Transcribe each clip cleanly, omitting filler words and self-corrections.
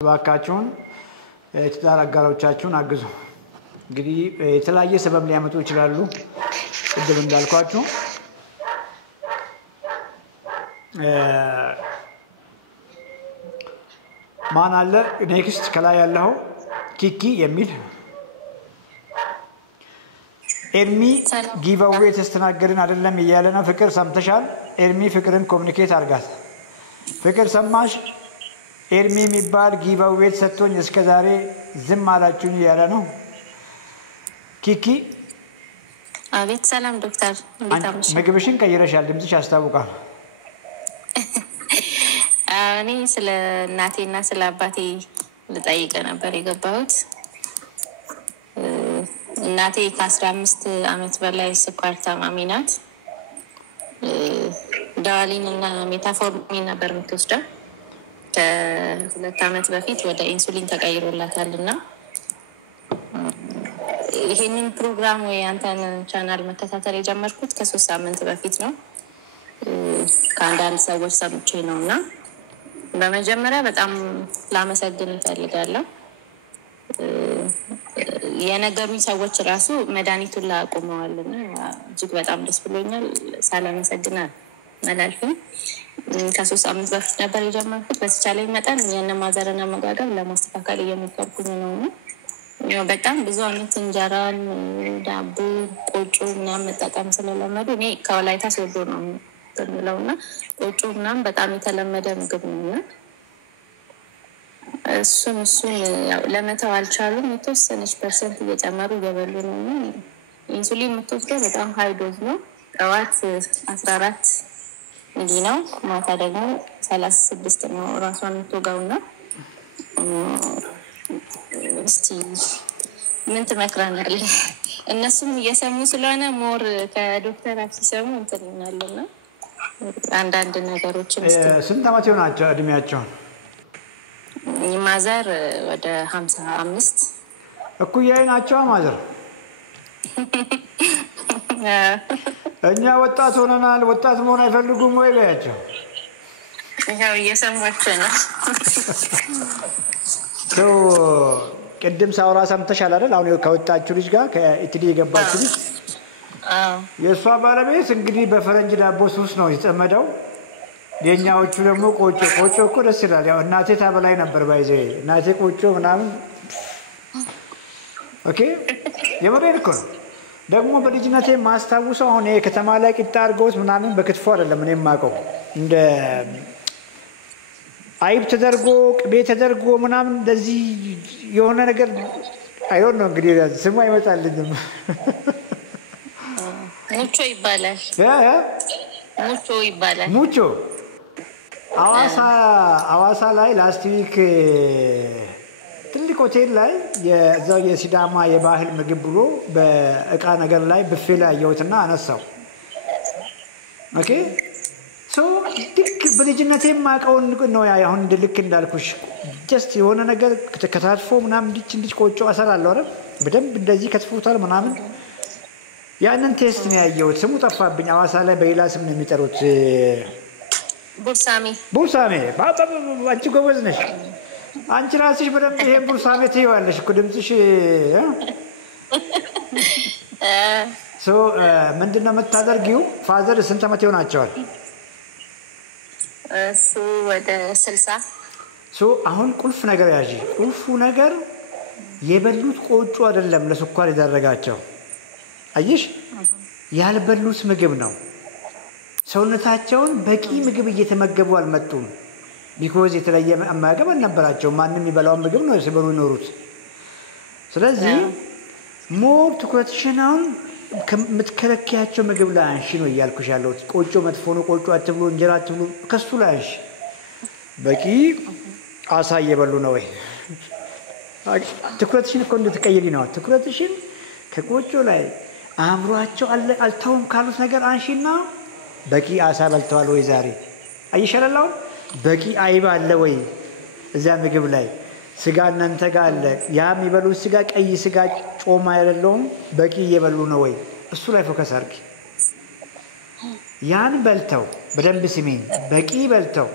ባካችሁን ትዳር አጋሮቻችሁን አግዙ። እንግዲህ የተለያየ ሰበብ ሊያመጡ ይችላሉ። ቅድም እንዳልኳችሁ ማን አለ ኔክስት ከላይ ያለው ኪኪ የሚል ኤርሚ ጊቭአዌይ ተስተናገርን አይደለም እያለ ነው። ፍቅር ሰምተሻል? ኤርሚ ፍቅርን ኮሙኒኬት አድርጋት። ፍቅር ሰማሽ? ኤርሚ የሚባል ጊቭአዌይ ሰጥቶኝ እስከ ዛሬ ዝም አላችሁኝ እያለ ነው። ኪኪ አቤት። ሰላም ዶክተር፣ እንዴት አመሻ? ምግብሽን ቀይረሻል፣ ድምፅሽ ያስታውቃል። እኔ ስለ እናቴና ስለ አባቴ ልጠይቅ ነበር የገባሁት። እናቴ ከ15 ዓመት በላይ ስኳር ታማሚ ናት። ዳዋሊን እና ሜታፎርሚን ነበር የምትወስደው። ከ2 ዓመት በፊት ወደ ኢንሱሊን ተቀይሮላታልና ይሄንን ፕሮግራም ወይ አንተን ቻናል መከታተል የጀመርኩት ከ3 ሳምንት በፊት ነው። ከአንዳንድ ሰዎች ሰምቼ ነውና በመጀመሪያ በጣም ላመሰግን እፈልጋለሁ። የነገሩኝ ሰዎች ራሱ መድኃኒቱን ላቆመዋልና እጅግ በጣም ደስ ብሎኛል። ሳላመሰግን አላልፍም። ከ3 ሳምንት በፊት ነበር የጀመርኩት። በተቻለኝ መጠን ያንን ማዘርና መጋጋብ ለማስተካከል እየሞከርኩኝ ነው። በጣም ብዙ አይነት እንጀራን፣ ዳቦ፣ ቆጮ ምናምን መጠቀም ስለለመዱ እኔ ከወላይታ ሶዶ ነው የምለውና ቆጮ ምናምን በጣም የተለመደ ምግብ ነውና እሱን ያው ለመተው አልቻሉም። የተወሰነች ፐርሰንት እየጨመሩ እየበሉ ነው። ኢንሱሊን የምትወስደው በጣም ሃይ ዶዝ ነው። ጠዋት 14 ሚሊ ነው፣ ማታ ደግሞ 36 ነው ራሷን የምትወጋውና እስቲ ምን ትመክራናለህ? እነሱም እየሰሙ ስለሆነ ሞር ከዶክተር ሲሰሙ እንትን ይሆናልና አንዳንድ ነገሮችን ስንት ዓመት ይሆናቸው እድሜያቸው? ማዘር ወደ 55 እኩያዬ ናቸው። ማዘር እኛ ወጣት ሆነናል፣ ወጣት መሆን አይፈልጉም ወይ በያቸው። ያው እየሰማችሁ ነው። ቅድም ሳውራ ሰምተሻል አይደል? አሁን ከወጣችሁ ልጅ ጋር ከኢትዲ የገባችሁ ልጅ የእሷ ባለቤት እንግዲህ በፈረንጅ ዳቦ ሱስ ነው የተጠመደው። የኛዎቹ ደግሞ ቆጮ እኮ ደስ ይላል። ያው እናቴ ታበላይ ነበር ባይዘ እናቴ ቆጮ ምናምን። ኦኬ የመሬት እኮ ደግሞ በልጅነቴ ማስታውሰው አሁን ከተማ ላይ ቂጣ አድርገውት ምናምን በክትፎ አይደለም እኔ የማውቀው እንደ አይብ ተደርጎ ቅቤ ተደርጎ ምናምን እንደዚህ የሆነ ነገር አይሆን ነው እንግዲህ ስሙ አይመጣልኝም። ሙቾ ይባላል። ሙቾ ይባላል። ሙቾ አዋሳ ላይ ላስት ዊክ ትልቅ ሆቴል ላይ የዛው የሲዳማ የባህል ምግብ ብሎ በእቃ ነገር ላይ ብፌ ላይ ያየሁትና አነሳው። ኦኬ ልክ በልጅነቴ የማውቀውን ነው። አሁን ልክ እንዳልኩሽ ጀስት የሆነ ነገር ከታትፎ ምናምን እንዲች ቆጮ አሰራለሁ አይደል? በደንብ እንደዚህ ከትፎታል ምናምን። ያንን ቴስት ነው ያየሁት። ስሙ ጠፋብኝ። አዋሳ ላይ በሌላ ስም ነው የሚጠሩት። ቡርሳሜ። አንቺ ጎበዝ ነሽ። አንቺ ራስሽ በደንብ ይሄ ቡርሳሜ ትይዋለሽ እኮ ድምፅሽ። ምንድነው የምታደርጊው? ፋዘር ስንት ዓመት ይሆናቸዋል? እሱ ወደ 60። አሁን ቁልፍ ነገር ያዢ። ቁልፉ ነገር የበሉት ቆጮ አይደለም ለስኳር የዳረጋቸው። አየሽ፣ ያልበሉት ምግብ ነው። ሰውነታቸውን በቂ ምግብ እየተመገቡ አልመጡም። ቢኮዝ የተለየ አመጋገብ አልነበራቸው። ማንም የሚበላው ምግብ ነው ሲበሉ ይኖሩት። ስለዚህ ሞር ትኩረትሽን አሁን ከምትከለኪያቸው ምግብ ላይ አንሺ ነው እያልኩሽ ያለሁት። ቆጮ መጥፎ ነው፣ ቆጮ አትብሉ፣ እንጀራ አትብሉ፣ ከሱ ላይ አንሺ። በቂ አሳ እየበሉ ነው ወይ? ትኩረትሽን እኮ እንድትቀይሪ ነው። ትኩረትሽን ከቆጮ ላይ አእምሯቸው አልተውም ካሉት ነገር አንሺና በቂ አሳ በልተዋል ወይ ዛሬ? አይሻላል? በቂ አይብ አለ ወይ እዛ ምግብ ላይ? ስጋ እናንተ ጋር አለ። ያ የሚበሉት ስጋ ቀይ ስጋ ጮማ አይደለም። በቂ እየበሉ ነው ወይ? እሱ ላይ ፎከስ አድርጊ። ያን በልተው በደንብ ስሜን በቂ በልተው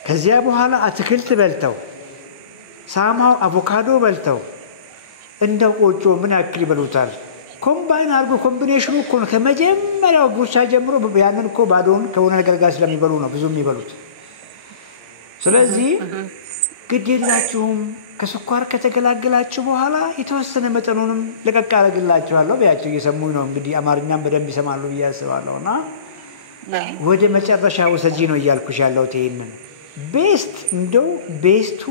ከዚያ በኋላ አትክልት በልተው ሳማው አቮካዶ በልተው እንደው ቆጮ ምን ያክል ይበሉታል? ኮምባይን አድርጎ ኮምቢኔሽኑ እኮ ነው ከመጀመሪያው ጉርሻ ጀምሮ ያንን እኮ ባዶውን ከሆነ ነገር ጋር ስለሚበሉ ነው ብዙ የሚበሉት። ስለዚህ ግድ የላችሁም ከስኳር ከተገላገላችሁ በኋላ የተወሰነ መጠኑንም ለቀቅ አደርግላችኋለሁ ቢያችሁ እየሰሙኝ ነው እንግዲህ አማርኛም በደንብ ይሰማሉ ብዬ አስባለሁና ወደ መጨረሻ ወሰጂ ነው እያልኩሽ ያለሁት ይሄንን ቤስት እንደው ቤስቱ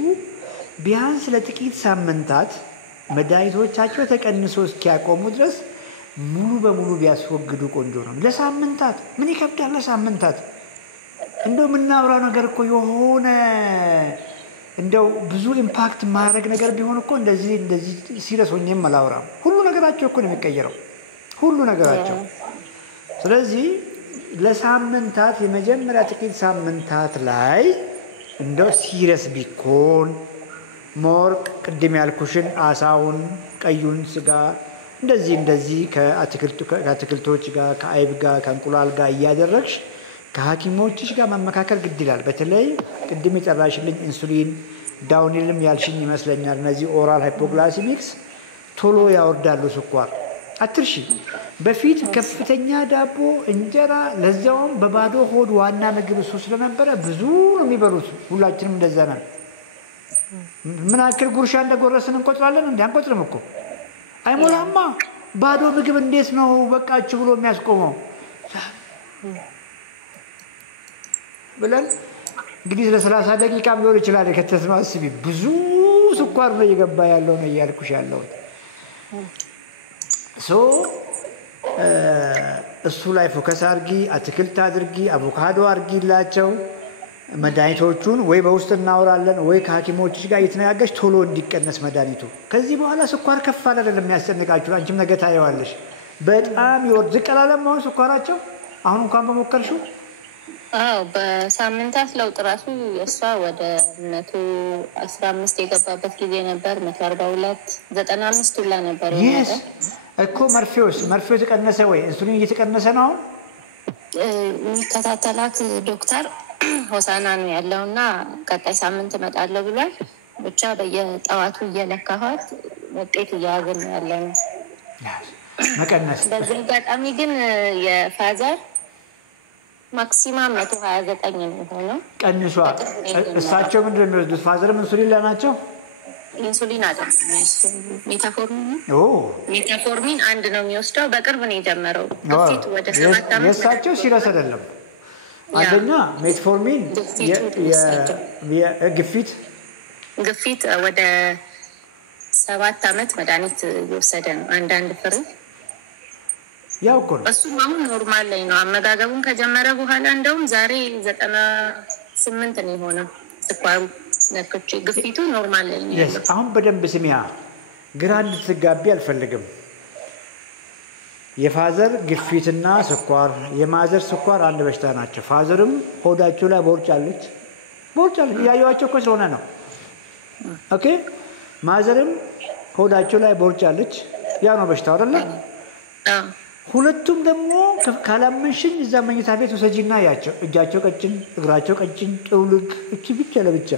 ቢያንስ ለጥቂት ሳምንታት መድኃኒቶቻቸው ተቀንሶ እስኪያቆሙ ድረስ ሙሉ በሙሉ ቢያስወግዱ ቆንጆ ነው። ለሳምንታት ምን ይከብዳል? ለሳምንታት እንደው የምናወራው ነገር እኮ የሆነ እንደው ብዙ ኢምፓክት ማድረግ ነገር ቢሆን እኮ እንደዚህ ሲሪየስ ሆኜም አላወራም። ሁሉ ነገራቸው እኮ ነው የሚቀየረው ሁሉ ነገራቸው። ስለዚህ ለሳምንታት የመጀመሪያ ጥቂት ሳምንታት ላይ እንደው ሲሪየስ ቢኮን ሞርቅ ቅድም ያልኩሽን አሳውን ቀዩን ስጋ እንደዚህ ከአትክልቶች ጋር ከአይብ ጋር ከእንቁላል ጋር እያደረግሽ ከሐኪሞችሽ ጋር መመካከል ግድ ይላል። በተለይ ቅድም የጠራሽልኝ ኢንሱሊን ዳውኒልም ያልሽኝ ይመስለኛል። እነዚህ ኦራል ሃይፖግላይሲሚክስ ቶሎ ያወርዳሉ ስኳር። አትርሺ በፊት ከፍተኛ ዳቦ እንጀራ ለዛውም በባዶ ሆድ ዋና ምግብ እሱ ስለነበረ ብዙ ነው የሚበሉት። ሁላችንም እንደዛ ነን። ምን አክል ጉርሻ እንደጎረስን እንቆጥራለን እንዴ? አንቆጥርም እኮ አይሞላማ። ባዶ ምግብ እንዴት ነው በቃችሁ ብሎ የሚያስቆመው ብለን እንግዲህ ለ30 ደቂቃም ሊሆን ይችላል ከተስማስቢ ብዙ ስኳር ነው እየገባ ያለው ነው እያልኩሽ ያለሁት። እሱ ላይ ፎከስ አድርጊ፣ አትክልት አድርጊ፣ አቮካዶ አድርጊላቸው። መድኃኒቶቹን ወይ በውስጥ እናወራለን ወይ ከሐኪሞችሽ ጋር እየተነጋገርሽ ቶሎ እንዲቀነስ መድኃኒቱ። ከዚህ በኋላ ስኳር ከፍ አለ አይደለም የሚያስጨንቃችሁ። አንቺም ነገ ታየዋለሽ። በጣም ይወርድ ዝቅ አላለም አሁን ስኳራቸው አሁን እንኳን በሞከርሽው? አዎ በሳምንታት ለውጥ ራሱ እሷ ወደ 115 የገባበት ጊዜ ነበር። 142 95 ሁላ ነበር እኮ። መርፌው ተቀነሰ ወይ ኢንሱሊን እየተቀነሰ ነው አሁን? የሚከታተላት ዶክተር ሆሳና ነው ያለውና ቀጣይ ሳምንት እመጣለሁ ብሏል። ብቻ በየጠዋቱ እየለካኋት ውጤት እያያዝን ያለን መቀነስ። በዚህ አጋጣሚ ግን የፋዘር ማክሲማም 129 ነው የሆነው። ቀንሷ እሳቸው ምንድን ነው የሚወስዱት? ፋዘርም ኢንሱሊን ላይ ናቸው? ኢንሱሊን አይደለም ሜታፎርሚን አንድ ነው የሚወስደው። በቅርብ ነው የጀመረው። ግፊት ወደ 7 ዓመት የእሳቸው ሲሪየስ አይደለም። አንደኛ ሜትፎርሚን ግፊት ወደ 7 ዓመት መድኃኒት እየወሰደ ነው። አንዳንድ ፍሬ ያው እኮ ነው። እሱም አሁን ኖርማል ላይ ነው። አመጋገቡን ከጀመረ በኋላ እንደውም ዛሬ 98 ነው የሆነው ስኳሩ ነክቼ። ግፊቱ ኖርማል ላይ ነው። አሁን በደንብ ስሚያ፣ ግራ እንድትጋቢ አልፈልግም። የፋዘር ግፊትና ስኳር የማዘር ስኳር አንድ በሽታ ናቸው። ፋዘርም ሆዳቸው ላይ ቦርጭ አለች እያየኋቸው እኮ ስለሆነ ነው። ኦኬ ማዘርም ሆዳቸው ላይ ቦርጭ አለች። ያ ነው በሽታው አይደለ? ሁለቱም ደግሞ ካላመንሽኝ እዛ መኝታ ቤት ወሰጂና ያቸው እጃቸው ቀጭን እግራቸው ቀጭን ጥውልግ እቺ ብቻ ለብቻ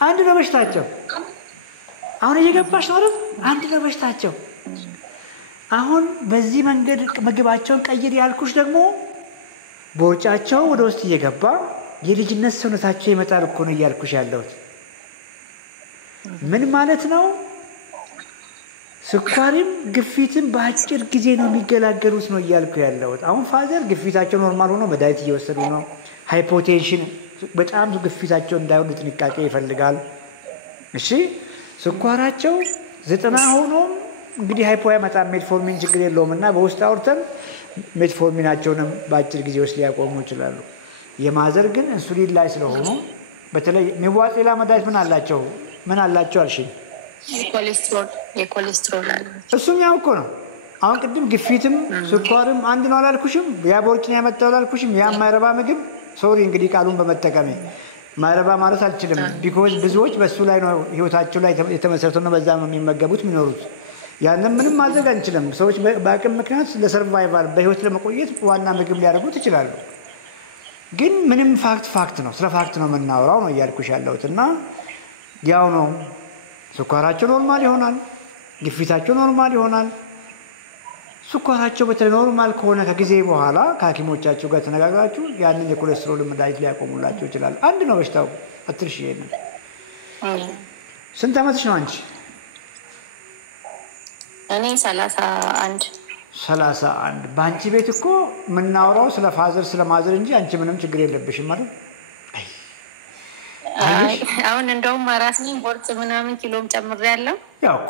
አንድ ነው በሽታቸው። አሁን እየገባሽ ነው አይደል? አንድ ነው በሽታቸው። አሁን በዚህ መንገድ ምግባቸውን ቀይር ያልኩሽ ደግሞ ቦርጫቸው ወደ ውስጥ እየገባ የልጅነት ሰውነታቸው ይመጣል እኮ ነው እያልኩሽ ያለሁት። ምን ማለት ነው? ስኳርም ግፊትም በአጭር ጊዜ ነው የሚገላገሉት ነው እያልኩ ያለሁት። አሁን ፋዘር ግፊታቸው ኖርማል ሆኖ መድኃኒት እየወሰዱ ነው። ሃይፖቴንሽን በጣም ግፊታቸው እንዳይሆን ጥንቃቄ ይፈልጋል። እሺ ስኳራቸው 90 ሆኖ እንግዲህ ሃይፖ ያመጣ ሜትፎርሚን ችግር የለውም እና በውስጥ አውርተን ሜትፎርሚናቸውንም በአጭር ጊዜ ውስጥ ሊያቆሙ ይችላሉ። የማዘር ግን ኢንሱሊን ላይ ስለሆኑ በተለይ የሚዋጥ ሌላ መድኃኒት ምን አላቸው አልሽኝ? የኮሌስትሮል አለ። እሱም ያው እኮ ነው። አሁን ቅድም ግፊትም ስኳርም አንድ ነው አላልኩሽም? ያ ቦርጭን ያመጣው አላልኩሽም? ያ የማይረባ ምግብ ሶሪ እንግዲህ ቃሉን በመጠቀሜ ማይረባ ማለት አልችልም። ቢኮዝ ብዙዎች በሱ ላይ ነው ህይወታቸው ላይ የተመሰረተው ነው በዛ ነው የሚመገቡት የሚኖሩት። ያንን ምንም ማድረግ አንችልም። ሰዎች በአቅም ምክንያት ለሰርቫይቫል በህይወት ለመቆየት ዋና ምግብ ሊያደርጉት ይችላሉ። ግን ምንም ፋክት ነው። ስለ ፋክት ነው የምናወራው ነው እያልኩሽ ያለሁት እና ያው ነው። ስኳራቸው ኖርማል ይሆናል፣ ግፊታቸው ኖርማል ይሆናል። ስኳራቸው በተለይ ኖርማል ከሆነ ከጊዜ በኋላ ከሐኪሞቻቸው ጋር ተነጋግራችሁ ያንን የኮሌስትሮል መድኃኒት ሊያቆሙላቸው ይችላል። አንድ ነው በሽታው፣ አትርሽ። ይሄንን ስንት ዓመትሽ ነው አንቺ? እኔ 31 31 በአንቺ ቤት እኮ የምናወራው ስለ ፋዘር ስለ ማዘር እንጂ አንቺ ምንም ችግር የለብሽም ማለት አሁን እንደውም አራስ ነኝ። ቦርጭ ምናምን ኪሎም ጨምሬያለሁ።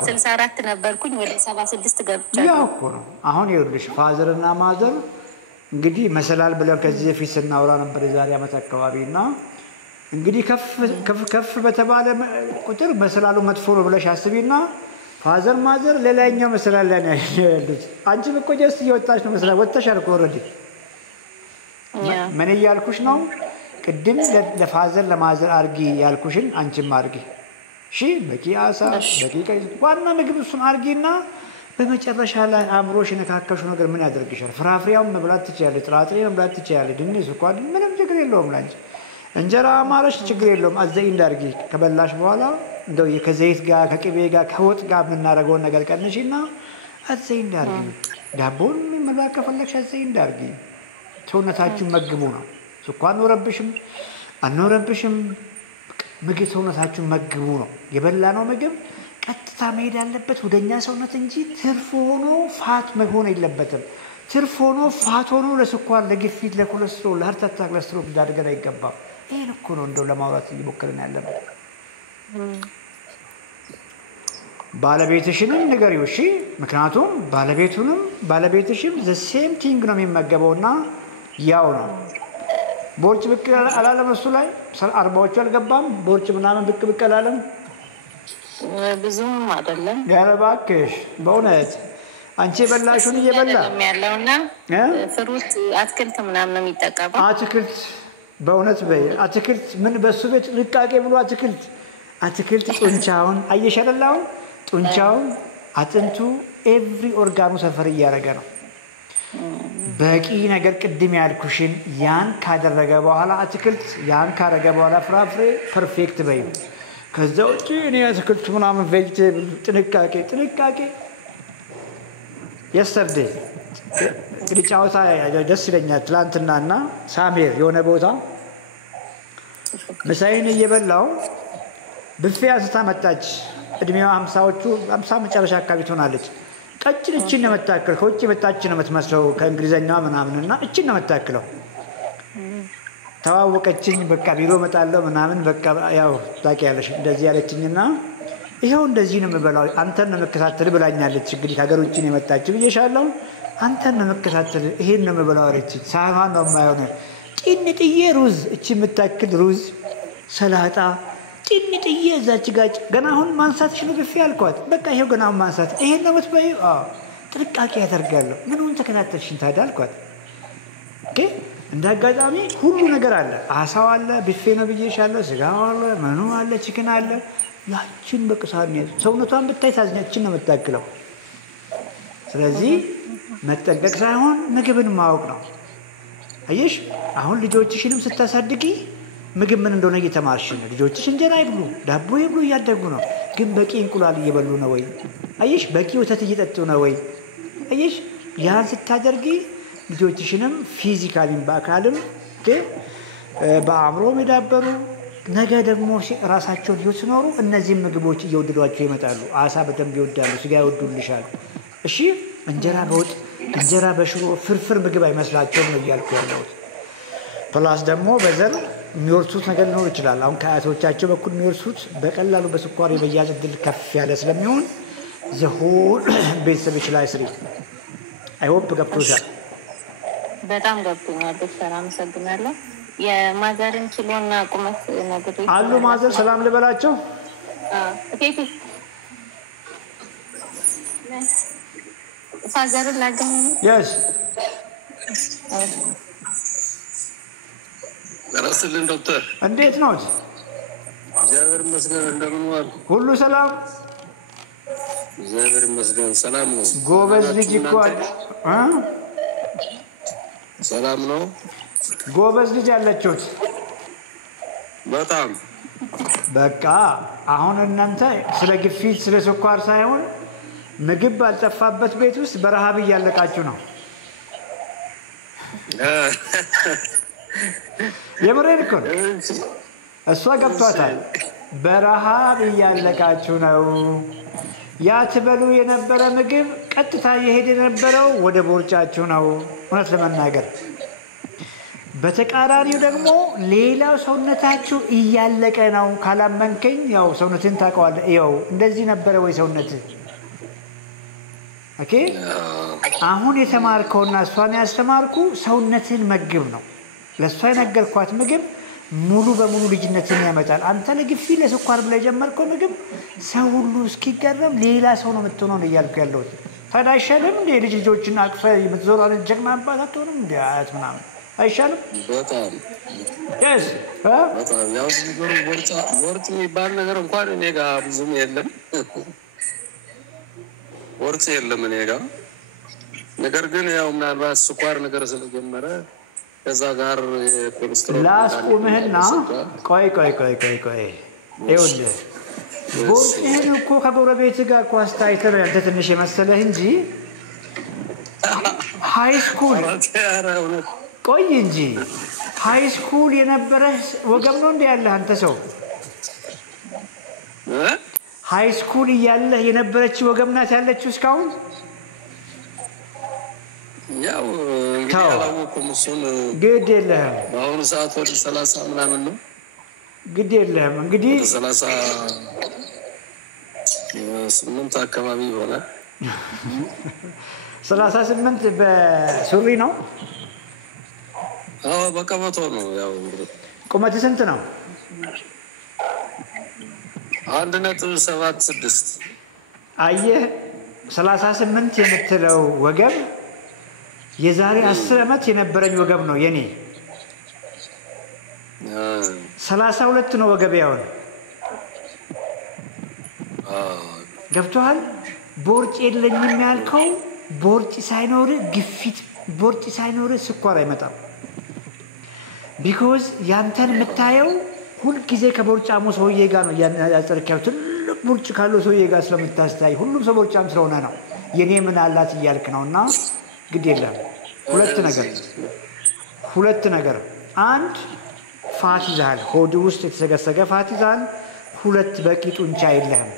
64 ነበርኩኝ ወደ 76 ገብቻለሁ። ያው እኮ ነው። አሁን ይኸውልሽ ፋዘር እና ማዘር እንግዲህ መሰላል ብለን ከዚህ በፊት ስናወራ ነበር የዛሬ ዓመት አካባቢና እንግዲህ ከፍ በተባለ ቁጥር መሰላሉ መጥፎ ነው ብለሽ አስቢና ፋዘር ማዘር ሌላኛው መሰላል ላይ ነው ያሉት። አንቺም እኮ ጀስት እየወጣሽ ነው መሰላል ወጥተሻል እኮ ኦልሬዲ። ምን እያልኩሽ ነው? ቅድም ለፋዘር ለማዘር አርጊ ያልኩሽን አንቺም አርጊ። እሺ በቂ አሳ በቂ ቀይ ዋና ምግብ እሱን አርጊና በመጨረሻ ላይ አእምሮሽ የነካከሽው ነገር ምን ያደርግሻል? ፍራፍሬውን መብላት ትችያለሽ፣ ጥራጥሬ መብላት ትችያለሽ፣ ድንች ስኳር ምንም ችግር የለውም ላንቺ። እንጀራ አማረሽ ችግር የለውም። አዘይ እንዳርጊ ከበላሽ በኋላ እንደው ከዘይት ጋር ከቅቤ ጋር ከወጥ ጋር የምናደርገውን ነገር ቀንሺና አዘይ እንዳርጊ። ዳቦን መብላት ከፈለግሽ አዘይ እንዳርጊ። ሰውነታችሁን መግቡ ነው። ስኳር ኖረብሽም አልኖረብሽም ምግብ ሰውነታችሁን መግቡ ነው። የበላነው ምግብ ቀጥታ መሄድ ያለበት ወደኛ ሰውነት እንጂ ትርፍ ሆኖ ፋት መሆን የለበትም። ትርፍ ሆኖ ፋት ሆኖ ለስኳር፣ ለግፊት፣ ለኮሌስትሮል፣ ለሀርት አታክ፣ ለስትሮክ ሊዳርገን አይገባም። ይሄን እኮ ነው እንደው ለማውራት እየሞከርን ያለነው። ባለቤትሽንም ንገሪው እሺ። ምክንያቱም ባለቤትሽም ዘ ሴም ቲንግ ነው የሚመገበውና ያው ነው። ቦርጭ ብቅ አላለም እሱ ላይ 40ዎቹ አልገባም። ቦርጭ ምናምን ብቅ አላለም። ብዙም አይደለም። ኧረ እባክሽ በእውነት አንቺ የበላሽውን እየበላ ያለውና ፍሩት አትክልት ምናምን ነው የሚጠቀመው። አትክልት በእውነት በይ አትክልት ምን በሱ ቤት ልቃቄ ብሎ አትክልት ጡንቻውን አየሸለላው ጡንቻውን አጥንቱ ኤቭሪ ኦርጋኑ ሰፈር እያደረገ ነው። በቂ ነገር ቅድም ያልኩሽን ያን ካደረገ በኋላ አትክልት ያን ካደረገ በኋላ ፍራፍሬ ፐርፌክት በይ። ከዛ ውጪ እኔ አትክልት ምናምን ቬጂቴብል ጥንቃቄ yesterday እንግዲህ ጫወታ ደስ ይለኛል። ትላንትናና ሳሜር የሆነ ቦታ ምሳዬን እየበላው ብፌ አንስታ መጣች። እድሜዋ 50 መጨረሻ አካባቢ ትሆናለች። ቀጭን እቺን ነው የምታክለው። ከውጭ መጣች ነው የምትመስለው ከእንግሊዘኛዋ ምናምንና እቺን ነው የምታክለው። ተዋወቀችኝ። በቃ ቢሮ መጣለው ምናምን በቃ ያው ታውቂያለሽ እንደዚህ ያለችኝና ይሄው እንደዚህ ነው የምበላው አንተን ነው መከታተል ብላኛለች። እንግዲህ ከሀገር ውጭ ነው የመጣችው ብዬሻለሁ። አንተን ነው መከታተል ይሄን ነው የምበላው አለችኝ። ሳህኗን ነው የማየው። ጢንጥዬ ሩዝ እቺ የምታክል ሩዝ ሰላጣ ጢንጥዬ እዛች ጋጭ ገና አሁን ማንሳትሽ ነው ግፊ አልኳት። በቃ ይሄው ገና ማንሳት ይሄን ነው የምትበይው? አዎ ጥንቃቄ ያደርጋለሁ። ምኑን ተከታተልሽኝ ታዲያ አልኳት። ኦኬ እንዳጋጣሚ ሁሉ ነገር አለ። አሳው አለ፣ ቢፌ ነው ብዬሻለሁ፣ ስጋው አለ፣ መኑ አለ፣ ቺክን አለ። ያችን በቅሳኔ ሰውነቷን ብታይ ታዝኛችን ነው የምታክለው። ስለዚህ መጠንቀቅ ሳይሆን ምግብን ማወቅ ነው። አየሽ አሁን ልጆችሽንም ስታሳድጊ ምግብ ምን እንደሆነ እየተማርሽ ነው። ልጆችሽ እንጀራ ይብሉ ዳቦ ይብሉ እያደጉ ነው። ግን በቂ እንቁላል እየበሉ ነው ወይ? አየሽ በቂ ወተት እየጠጡ ነው ወይ? አየሽ ያን ስታደርጊ ልጆችሽንም ፊዚካሊም በአካልም በአእምሮም የዳበሩ ነገ ደግሞ ራሳቸውን ህይወት ሲኖሩ እነዚህ ምግቦች እየወደዷቸው ይመጣሉ። አሳ በደንብ ይወዳሉ፣ ስጋ ይወዱልሻል። እሺ እንጀራ በወጥ እንጀራ በሽሮ ፍርፍር ምግብ አይመስላቸውም ነው እያልኩ ያለሁት። ፕላስ ደግሞ በዘር የሚወርሱት ነገር ሊኖር ይችላል። አሁን ከአያቶቻቸው በኩል የሚወርሱት በቀላሉ በስኳር የመያዝ እድል ከፍ ያለ ስለሚሆን ዘሆን ቤተሰብሽ ላይ ስሪ። አይሆፕ ገብቶሻል? በጣም ገብቶኛል ዶክተር አመሰግናለሁ። የማዘርን ኪሎና ቁመት ነገር አሉ። ማዘር ሰላም ልበላቸው። ኦኬ ፋዘርን ላገኝ yes ገራስልን ዶክተር እንዴት ነው? እግዚአብሔር ይመስገን። እንደምን ዋሉ? ሁሉ ሰላም? እግዚአብሔር ይመስገን ሰላም ነው። ጎበዝ ልጅ እኮ ሰላም ነው። ጎበዝ ልጅ አለችሁት። በጣም በቃ አሁን እናንተ ስለ ግፊት ስለ ስኳር ሳይሆን ምግብ ባልጠፋበት ቤት ውስጥ በረሃብ እያለቃችሁ ነው። የምሬን እኮ ነው። እሷ ገብቷታል። በረሃብ እያለቃችሁ ነው። ያ ትበሉ የነበረ ምግብ ቀጥታ የሄደ የነበረው ወደ ቦርጫችሁ ነው። እውነት ለመናገር በተቃራኒው ደግሞ ሌላው ሰውነታችሁ እያለቀ ነው። ካላመንከኝ ያው ሰውነትን ታውቀዋለህ። ይኸው እንደዚህ ነበረ ወይ ሰውነትህ? ኦኬ አሁን የተማርከውና እሷን ያስተማርኩ ሰውነትን መግብ ነው። ለእሷ የነገርኳት ምግብ ሙሉ በሙሉ ልጅነትን ያመጣል። አንተ ለግፊት ለስኳር ብለህ የጀመርከው ምግብ ሰው ሁሉ እስኪገረም ሌላ ሰው ነው የምትሆነው ነው እያልኩ ያለሁት። ታዲያ አይሻልም እንደ ልጅ ልጆችን አቅፈህ የምትዞር አይነት ጀግና አባት አትሆንም እንደ አያት ምናምን አይሻልም? በጣም yes በጣም ያው ነገሩ ወርጭ የሚባል ነገር እንኳን እኔ ጋር ብዙም የለም። ወርጭ የለም እኔ ጋር። ነገር ግን ያው ምናልባት ስኳር ነገር ስለጀመረ ከዛ ጋር ኮሌስትሮል ላስቁምህና ቆይ ይኸውልህ ቦርጭህን እኮ ከጎረቤት ጋር እኮ አስተያይተህ አንተ ትንሽ የመሰለህ እንጂ ሃይስኩል ቆይ እንጂ ሃይስኩል የነበረህ ወገብ ነው እንደ ያለህ አንተ ሰው ሃይስኩል እያለህ የነበረች ወገብ ናት ያለችው እስካሁን። ያው እንግዲህ አላወኩም እሱን ግድ የለህም። በአሁኑ ሰዓት ወደ 30 ምናምን ነው። ግድ የለህም እንግዲህ 38 አካባቢ ይሆናል። 38 በሱሪ ነው? አዎ በቀበቶ ነው። ያው ቁመት ስንት ነው? 1.76 አየህ 38 የምትለው ወገብ የዛሬ 10 ዓመት የነበረኝ ወገብ ነው የኔ። 32 ነው ወገብ ያውን ገብቶሃል? ቦርጭ የለኝም ያልከው ቦርጭ ሳይኖር ግፊት፣ ቦርጭ ሳይኖር ስኳር አይመጣም። ቢኮዝ ያንተን የምታየው ሁልጊዜ ከቦርጫሙ ሰውዬ ጋር ነው ያጸርካው። ትልቅ ቦርጭ ካለው ሰውዬ ጋር ስለምታስታይ ሁሉም ሰው ቦርጫም ስለሆነ ነው የኔ ምን አላት እያልክ ነውና ግድ የለም። ሁለት ነገር አንድ ፋት ይዛል፣ ሆድ ውስጥ የተሰገሰገ ፋት ይዛል። ሁለት በቂ ጡንቻ የለህም።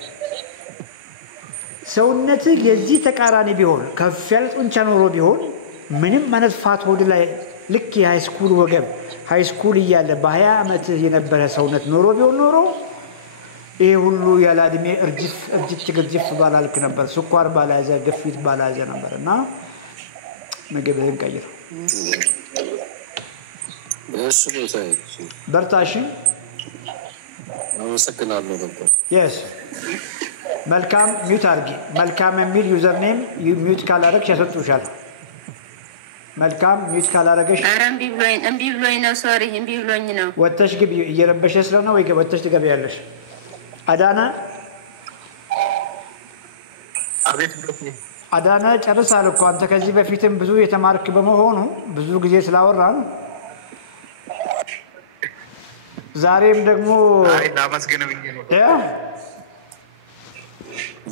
ሰውነት የዚህ ተቃራኒ ቢሆን ከፍ ያለ ጡንቻ ኖሮ ቢሆን ምንም ማለት ፋት ሆድ ላይ ልክ የሃይስኩል ወገብ ሃይስኩል እያለ በ20 ዓመት የነበረ ሰውነት ኖሮ ቢሆን ኖሮ ይሄ ሁሉ ያለ እድሜ እርጅት ባላልክ ነበር። ስኳር ባላዘ፣ ግፊት ባላዘ ነበርና ምግብህን ቀይር። እሺ ጌታዬ በርታሽ። አመሰግናለሁ ነበር። yes መልካም ሚውት አድርጊ። መልካም የሚል ዩዘር ኔም ሚውት ካላረግሽ ያሰጡሻል። መልካም ሚውት ካላረገሽ እምቢ ብሎኝ ነው። ሶሪ እምቢ ብሎኝ ነው። ወጥተሽ ግቢ። እየረበሸ ስለሆነ ወይ ወጥተሽ ትገቢያለሽ። አዳነ አዳነ ጨርሳል እኮ አንተ ከዚህ በፊትም ብዙ የተማርክ በመሆኑ ብዙ ጊዜ ስላወራን ዛሬም ደግሞ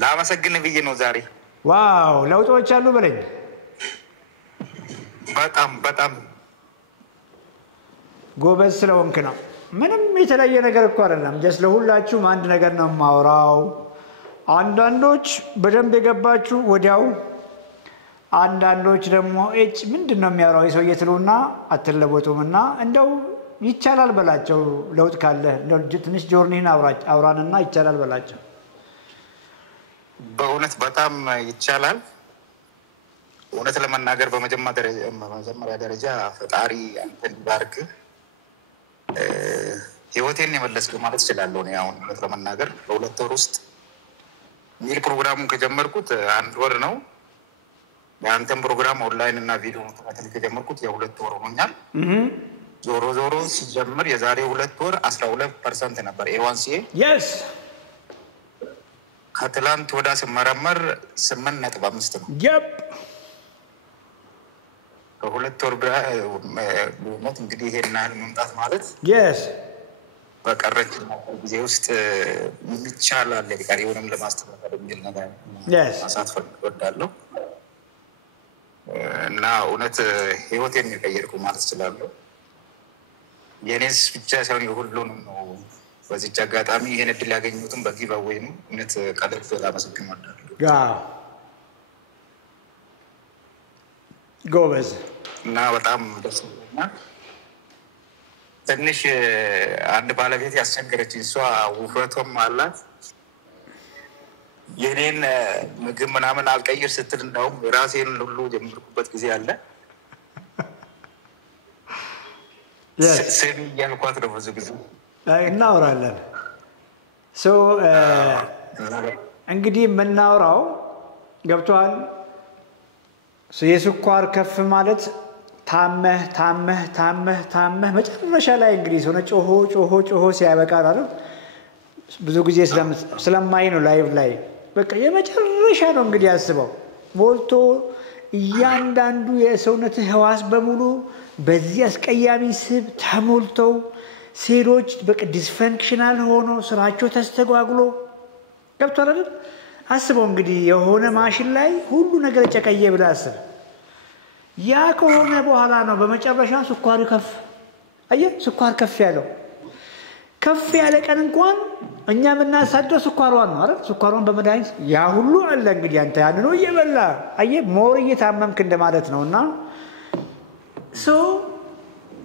ላመሰግን ብዬ ነው ዛሬ። ዋው ለውጦች አሉ በለኝ። በጣም ጎበዝ ስለሆንክ ነው። ምንም የተለየ ነገር እኮ አይደለም። ጀስት ለሁላችሁም አንድ ነገር ነው የማወራው። አንዳንዶች በደንብ የገባችሁ ወዲያው፣ አንዳንዶች ደግሞ ምንድን ነው የሚያወራው የሰውዬ ትሉና አትለወጡምና እንደው ይቻላል በላቸው። ለውጥ ካለ ትንሽ ጆርኒን አውራንና ይቻላል በላቸው። በእውነት በጣም ይቻላል። እውነት ለመናገር በመጀመሪያ ደረጃ ፈጣሪ አንተን ይባርክ። ህይወቴን የመለስክ ማለት እችላለሁ። እኔ አሁን እውነት ለመናገር በ2 ወር ውስጥ ሚል ፕሮግራሙን ከጀመርኩት 1 ወር ነው። የአንተን ፕሮግራም ኦንላይን እና ቪዲዮ ተከታተል ከጀመርኩት የ2 ወር ሆኖኛል። ዞሮ ሲጀምር የዛሬ 2 ወር 12% ነበር A1C። yes ከትላንት ወዳ ሲመረመር 8.5 ነው። yep ከ2 ወር በኋላ እንግዲህ ይሄን ያህል መምጣት ማለት yes በቀረች ጊዜ ውስጥ ይቻላል ቀሪውንም ለማስተካከል የሚል ነገር ማሳተፍ እወዳለሁ እና እውነት ህይወቴን የቀየርኩ ማለት እችላለሁ። የኔስ ብቻ ሳይሆን የሁሉንም ነው። በዚህ አጋጣሚ ይሄን እድል ያገኙትን በጊቫዌይ ነው እውነት ከልብ ላመሰግን እወዳለሁ። ጎበዝ እና በጣም ደስ ይላል። ትንሽ አንድ ባለቤት ያስቸገረች እሷ ውፍረቷም አላት የኔን ምግብ ምናምን አልቀይር ስትል እንደውም ራሴን ሁሉ ጀምርኩበት ጊዜ አለ። ስሚ እያልኳት ነው ብዙ ጊዜ እናወራለን። እንግዲህ የምናወራው ገብቶሃል። የስኳር ከፍ ማለት ታመህ ታመህ ታመህ ታመህ መጨረሻ ላይ እንግዲህ ሆነ ጮሆ ሲያበቃ አይደል? ብዙ ጊዜ ስለማይ ነው ላይቭ ላይ በቃ የመጨረሻ ነው እንግዲህ ያስበው ሞልቶ እያንዳንዱ የሰውነት ህዋስ በሙሉ በዚህ አስቀያሚ ስብ ተሞልተው ሴሎች በቃ ዲስፈንክሽናል ሆኖ ስራቸው ተስተጓጉሎ ገብቷል አይደል? አስበው እንግዲህ የሆነ ማሽን ላይ ሁሉ ነገር ጨቀየ ብለህ አስብ። ያ ከሆነ በኋላ ነው በመጨረሻ ስኳሩ ከፍ አየህ፣ ስኳር ከፍ ያለው ከፍ ያለ ቀን እንኳን እኛ የምናሳደው ስኳሯን ነው አይደል? ስኳሯን በመድኃኒት ያ ሁሉ አለ እንግዲህ አንተ ያን ነው እየበላ አየህ፣ ሞር እየታመምክ እንደማለት ነውና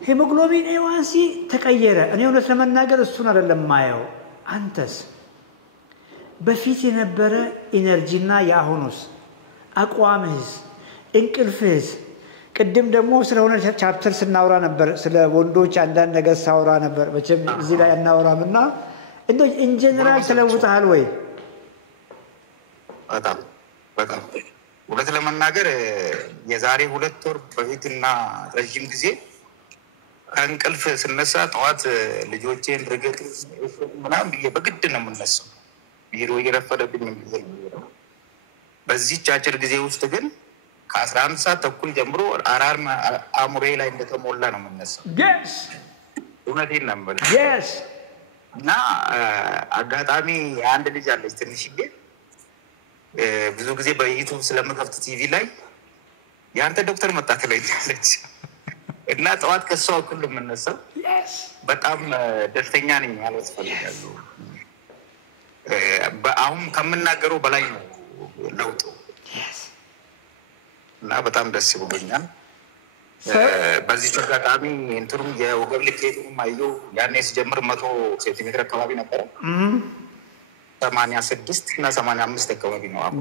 ሄሞግሎቢን ኤዋንሲ ተቀየረ። እኔ እውነት ለመናገር እሱን አይደለም ማየው። አንተስ በፊት የነበረ ኢነርጂና የአሁኑስ አቋምህስ እንቅልፍህስ? ቅድም ደግሞ ስለሆነ ቻፕተር ስናወራ ነበር፣ ስለ ወንዶች አንዳንድ ነገር ሳወራ ነበር። መቼም እዚህ ላይ አናወራምና እንደው ኢንጀነራል ተለውጠሃል ወይ? በጣም እውነት ለመናገር የዛሬ 2 ወር በፊትና ረጅም ጊዜ ከእንቅልፍ ስነሳ ጠዋት ልጆቼን ርግጥ ምናምን ብዬ በግድ ነው የምነሳው። ቢሮ እየረፈደብኝ ነው። በዚህ አጭር ጊዜ ውስጥ ግን ከ11 ሰዓት ተኩል ጀምሮ አራር አሙሬ ላይ እንደተሞላ ነው የምነሳው። እውነቴን ነው የምልህ። እና አጋጣሚ አንድ ልጅ አለች ትንሽዬ፣ ብዙ ጊዜ በዩቱብ ስለምከፍት ቲቪ ላይ የአንተ ዶክተር መጣ ትለኛለች እና ጠዋት ከሷ እኩል የምነሳው በጣም ደስተኛ ነኝ ማለት ፈልጋለሁ። አሁን ከምናገረው በላይ ነው ለውጡ እና በጣም ደስ ብሎኛል። በዚህ አጋጣሚ እንትሩም የወገብ ልኬቱም አየሁ። ያኔ ሲጀምር 100 ሴንቲሜትር አካባቢ ነበረ። 86 እና 85 አካባቢ ነው አሁን።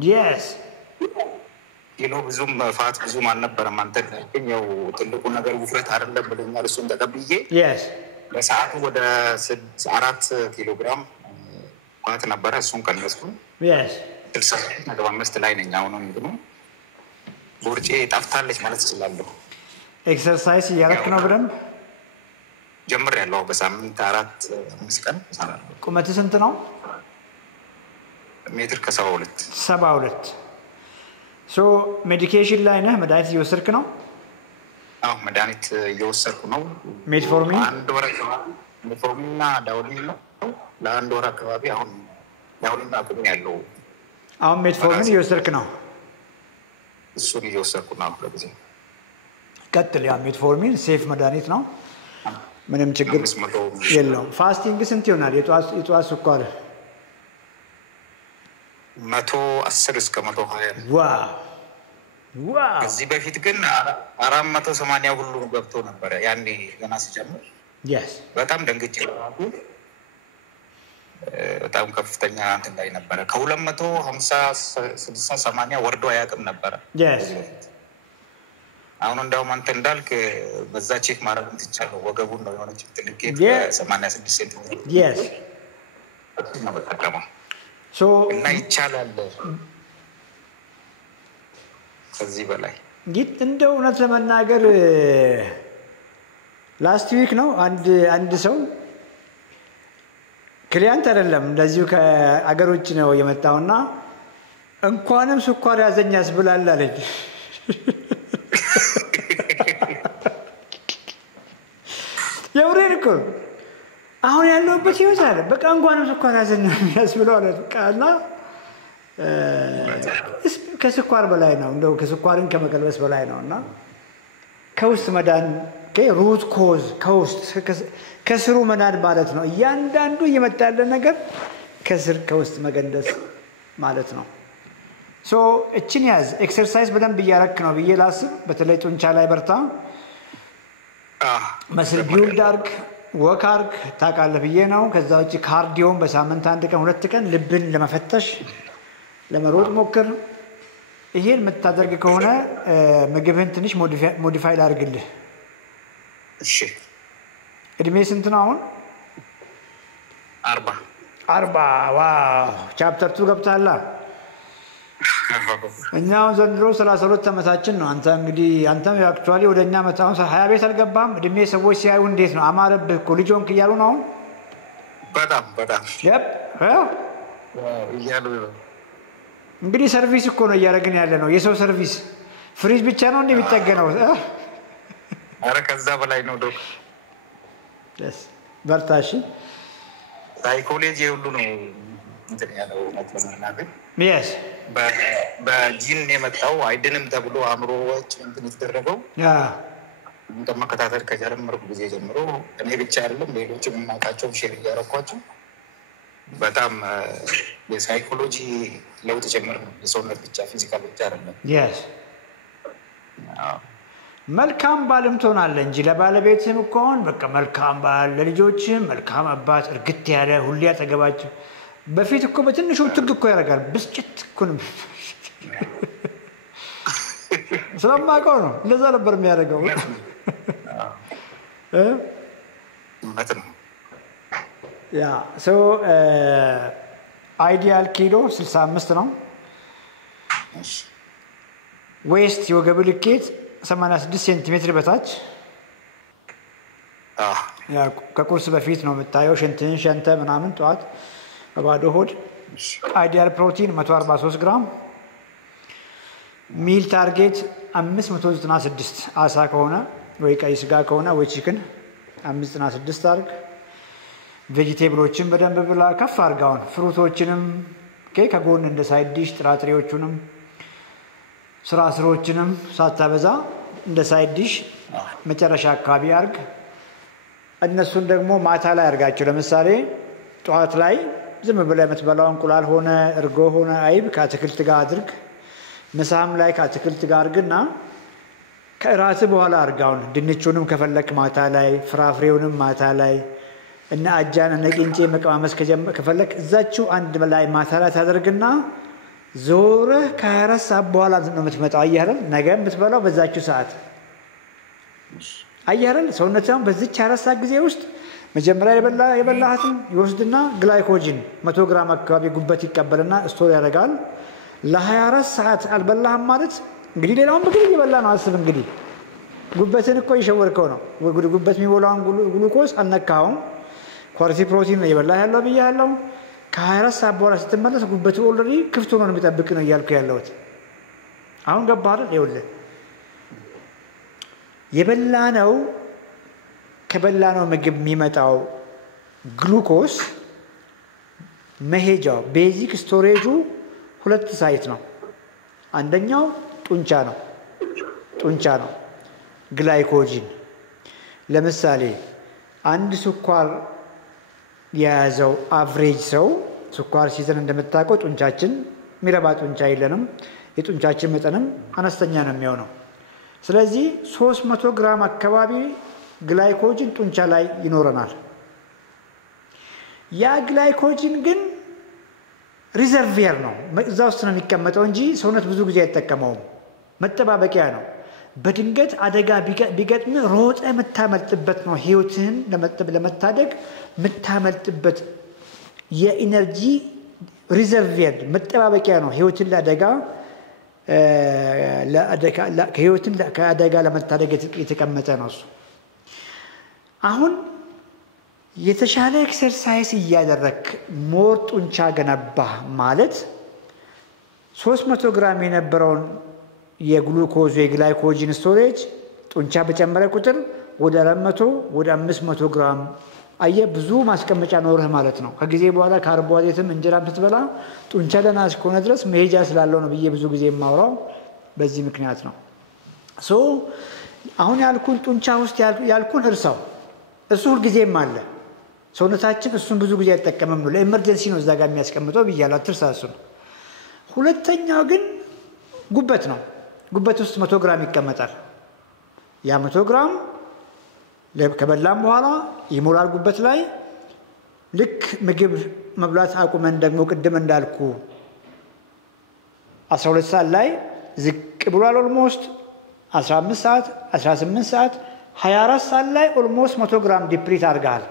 ኪሎ ብዙም ፋት ብዙም አልነበረም። አንተ ግን ያው ትልቁ ነገር ውፍረት አይደለም ብለኛል። እሱን ተቀብዬ በሰዓቱ ወደ 4 ኪሎ ግራም ፋት ነበረ። እሱን ቀነስኩ። 65 ላይ ነኝ አሁን። እንግዲህ ቦርጬ ጠፍታለች ማለት እችላለሁ። ኤክሰርሳይዝ እያደረክ ነው ብለን ጀምሬያለሁ። በሳምንት 4-5 ቀን እሰራለሁ። ቁመት ስንት ነው? ሜትር ከ72 72 ሜዲኬሽን ላይ ነህ? መድኃኒት እየወሰድክ ነው? አዎ መድኃኒት እየወሰድኩ ነው። ሜትፎርሚን 1 ወር አካባቢ ሜትፎርሚንና ዳውሊን ነው ለ1 ወር አካባቢ። አሁን ዳውሊን አቁም ያለው። አሁን ሜትፎርሚን እየወሰድክ ነው? እሱን እየወሰድኩ ነው ለጊዜ። ቀጥል። ያ ሜትፎርሚን ሴፍ መድኃኒት ነው፣ ምንም ችግር የለውም። ፋስቲንግ ስንት ይሆናል የጠዋት ስኳር? 110 እስከ 120። ዋው! ከዚህ በፊት ግን 480 ሁሉ ገብቶ ነበረ ያኔ ገና ሲጀምር። በጣም ደንግጬ በጣም ከፍተኛ እንትን ላይ ነበረ። ከ250 60 80 ወርዶ አያውቅም ነበረ። አሁን እንደውም አንተ እንዳልክ በዛ ቼክ ማድረግ ትችላለህ። ወገቡን ነው የሆነች ትልቅ 86 ሴንቲሜትር ነው በተቀማ እና ይቻላል ከዚህ በላይ። እንደው እውነት ለመናገር ላስት ዊክ ነው አንድ ሰው ክሊያንት አይደለም እንደዚሁ ከአገር ውጭ ነው የመጣውና እንኳንም ስኳር ያዘኝ ያስብላል አለኝ። የውሬን እኮ አሁን ያለውበት ህይወት አለ በቃ እንኳንም ስኳር ያዘኝ ያስብለው አለ ቃልና ከስኳር በላይ ነው እንደው ከስኳርን ከመቀልበስ በላይ ነውና ከውስጥ መዳን ሩት ኮዝ ከውስጥ ከስሩ መዳን ማለት ነው እያንዳንዱ እየመጣለ ነገር ከስር ከውስጥ መገንደስ ማለት ነው ሶ እቺን ያዝ ኤክሰርሳይዝ በደንብ እያረክ ነው ብዬ ላስብ በተለይ ጡንቻ ላይ በርታ መስል ቢውልድ አርግ ወክ አርግ ታውቃለህ ብዬ ነው ከዛ ውጪ ካርዲዮን በሳምንት አንድ ቀን ሁለት ቀን ልብን ለመፈተሽ ለመሮጥ ሞክር ይሄን የምታደርግ ከሆነ ምግብህን ትንሽ ሞዲፋይ ላድርግልህ እሺ እድሜ ስንት ነው አሁን 40 ዋው ቻፕተር 2 ገብታላ እኛው ዘንድሮ 32 ዓመታችን ነው አንተ እንግዲህ አንተም አክቹአሊ ወደኛ መጣው 20 ቤት አልገባም እድሜ ሰዎች ሲያዩ እንዴት ነው አማረብህ እኮ ልጆንክ እያሉ ነው በጣም yep እያሉ እንግዲህ ሰርቪስ እኮ ነው እያደረግን ያለ ነው የሰው ሰርቪስ ፍሪጅ ብቻ ነው እንደሚጠገነው አረ ከዛ በላይ ነው ዶክ ደስ በርታሽ ሳይኮሎጂ ሁሉ ነው እንትን ያለው ማለት yes በጂን የመጣው አይድንም ተብሎ አምሮዎች እንትን ይደረገው እንደማከታተል ከጀመርኩ ጊዜ ጀምሮ እኔ ብቻ አይደለም ሌሎችም እናቃቸው ሼር ያረኳቸው በጣም የሳይኮሎጂ ለውጥ ጀመር ነው የሰውነት ብቻ ፊዚካል ብቻ አይደለም yes መልካም ባልም ትሆናለህ እንጂ ለባለቤትህም እኮ በቃ መልካም ባል ለልጆችህም መልካም አባት እርግጥ ያለ ሁሉ ያጠገባቸው በፊት እኮ በትንሹ ትግ እኮ ያደርጋል ብስጭት እኮ ነው ስለማውቀው ነው እንደዛ ነበር የሚያደርገው ያ ሶ አይዲያል ኪሎ 65 ነው ዌስት የወገብ ልኬት 86 ሴንቲሜትር በታች ያ ከቁርስ በፊት ነው የምታየው ሽንትህን ሸንተ ምናምን ጠዋት በባዶ ሆድ አይዲያል ፕሮቲን 143 ግራም ሚል ታርጌት 596 አሳ ከሆነ ወይ ቀይ ስጋ ከሆነ ወይ ቺክን 596 አርግ ቬጂቴብሎችን በደንብ ብላ ከፍ አርጋውን ፍሩቶችንም ከጎን እንደ ሳይድ ዲሽ ጥራጥሬዎቹንም ስራስሮችንም ሳታበዛ እንደ ሳይድ ዲሽ መጨረሻ አካባቢ አርግ እነሱን ደግሞ ማታ ላይ አርጋቸው ለምሳሌ ጠዋት ላይ ዝም ብለህ የምትበላው እንቁላል ሆነ እርጎ ሆነ አይብ ከአትክልት ጋር አድርግ ምሳም ላይ ከአትክልት ጋር አርግና ከእራት በኋላ አርጋውን ድንቹንም ከፈለክ ማታ ላይ ፍራፍሬውንም ማታ ላይ እና አጃን እና ቅንጬ መቀማመስ ከፈለክ እዛችሁ አንድ ላይ ማታ ላይ ታደርግና ዞረ ከ24 ሰዓት በኋላ ነው የምትመጣው አያረል ነገ የምትበላው በዛችሁ ሰዓት አያረል ሰውነታው በዚች 24 ሰዓት ጊዜ ውስጥ መጀመሪያ የበላሃትን ይወስድና ግላይኮጂን 100 ግራም አካባቢ ጉበት ይቀበልና ስቶር ያደርጋል ለ24 ሰዓት አልበላህም ማለት እንግዲህ ሌላውን ምግብ እየበላ ነው አስብ እንግዲህ ጉበትን እኮ ይሸወርከው ነው ጉበት የሚሞላውን ግሉኮስ አነካውም ኳሊቲ ፕሮቲን ነው እየበላ ያለው ብያለሁ ከ24 ሰዓት በኋላ ስትመለስ ጉበት ኦልሬዲ ክፍት ሆኖ ነው የሚጠብቅ ነው እያልኩ ያለሁት አሁን ገባ አይደል ይኸውልህ የበላነው ከበላነው ምግብ የሚመጣው ግሉኮስ መሄጃው ቤዚክ ስቶሬጁ ሁለት ሳይት ነው አንደኛው ጡንቻ ነው ግላይኮጂን ለምሳሌ አንድ ስኳር የያዘው አቨሬጅ ሰው ስኳር ሲዘን እንደምታውቀው ጡንቻችን ሚረባ ጡንቻ የለንም የጡንቻችን መጠንም አነስተኛ ነው የሚሆነው ስለዚህ 300 ግራም አካባቢ ግላይኮጂን ጡንቻ ላይ ይኖረናል ያ ግላይኮጂን ግን ሪዘርቪየር ነው እዛ ውስጥ ነው የሚቀመጠው እንጂ ሰውነት ብዙ ጊዜ አይጠቀመውም መጠባበቂያ ነው በድንገት አደጋ ቢገጥም ሮጠ መታመልጥበት ነው ህይወትን ለመታደግ መታመልጥበት የኢነርጂ ሪዘርቪየር መጠባበቂያ ነው ህይወትን ከአደጋ ለመታደግ የተቀመጠ ነው እሱ አሁን የተሻለ ኤክሰርሳይዝ እያደረክ ሞር ጡንቻ ገነባ ማለት 300 ግራም የነበረውን የግሉኮዝ የግላይኮጂን ስቶሬጅ ጡንቻ በጨመረ ቁጥር ወደ 400 ወደ 500 ግራም አየ ብዙ ማስቀመጫ ኖርህ ማለት ነው ከጊዜ በኋላ ካርቦሃይድሬትም እንጀራ ብትበላ ጡንቻ ለና እስከሆነ ድረስ መሄጃ ስላለው ነው ብዬ ብዙ ጊዜ የማወራው በዚህ ምክንያት ነው ሶ አሁን ያልኩን ጡንቻ ውስጥ ያልኩን እርሳው እሱ ሁሉ ጊዜም አለ ሰውነታችን እሱን ብዙ ጊዜ አይጠቀምም ነው ለኤመርጀንሲ ነው እዛ ጋር የሚያስቀምጠው ብያለሁ አትርሳሱ ሁለተኛው ግን ጉበት ነው ጉበት ውስጥ 100 ግራም ይቀመጣል ያ 100 ግራም ከበላም በኋላ ይሞላል ጉበት ላይ ልክ ምግብ መብላት አቁመን ደግሞ ቅድም እንዳልኩ 12 ሰዓት ላይ ዝቅ ብሏል ኦልሞስት 15 ሰዓት 18 ሰዓት 24 ሰዓት ላይ ኦልሞስት 100 ግራም ዲፕሊት አድርጋል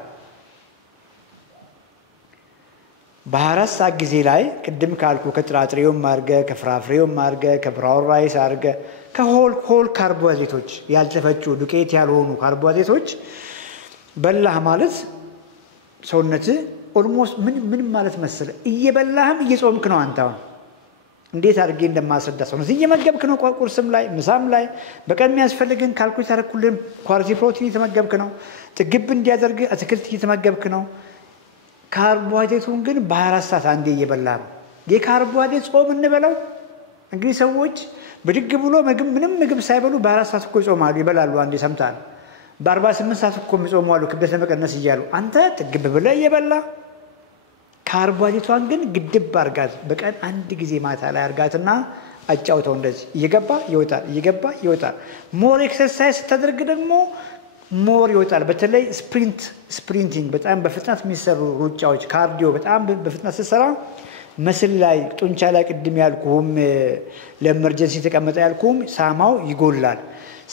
በ24 ሰዓት ጊዜ ላይ ቅድም ካልኩ ከጥራጥሬውም አድርገ ከፍራፍሬውም አድርገ ከብራውን ራይስ አድርገ ከሆል ካርቦሃይድሬቶች ያልተፈጩ ዱቄት ያልሆኑ ካርቦሃይድሬቶች በላህ ማለት ሰውነት ኦልሞስት ምን ማለት መሰለ እየበላህም እየጾምክ ነው አንተው እንዴት አድርጌ እንደማስረዳ ሰውነት እየመገብክ ነው ቁርስም ላይ ምሳም ላይ በቀን የሚያስፈልግን ካልኩሌት አደረኩልን ኳሊቲ ፕሮቲን እየተመገብክ ነው ጥግብ እንዲያደርግ አትክልት እየተመገብክ ነው ካርቦሃይድሬቱን ግን በ24 ሰዓት አንዴ እየበላህ ነው የካርቦሃይድሬት ጾም እንበለው እንግዲህ ሰዎች በድግ ብሎ ምንም ምግብ ሳይበሉ በ24 ሰዓት እኮ ይጾማሉ ይበላሉ አንዴ ሰምታል በ48 ሰዓት እኮ የሚጾሙ አሉ ክብደት ለመቀነስ ይያሉ አንተ ጥግብ ብለህ እየበላ ካርቦሃይድሬቷን ግን ግድብ አርጋት በቀን አንድ ጊዜ ማታ ላይ አርጋትና አጫውተው እንደዚህ እየገባ ይወጣል ሞር ኤክሰርሳይዝ ተደርግ ደግሞ ሞር ይወጣል በተለይ ስፕሪንቲንግ በጣም በፍጥነት የሚሰሩ ሩጫዎች ካርዲዮ በጣም በፍጥነት ሲሰራ መስል ላይ ጡንቻ ላይ ቅድም ያልኩህም ለኤመርጀንሲ ተቀመጠ ያልኩህም ሳማው ይጎላል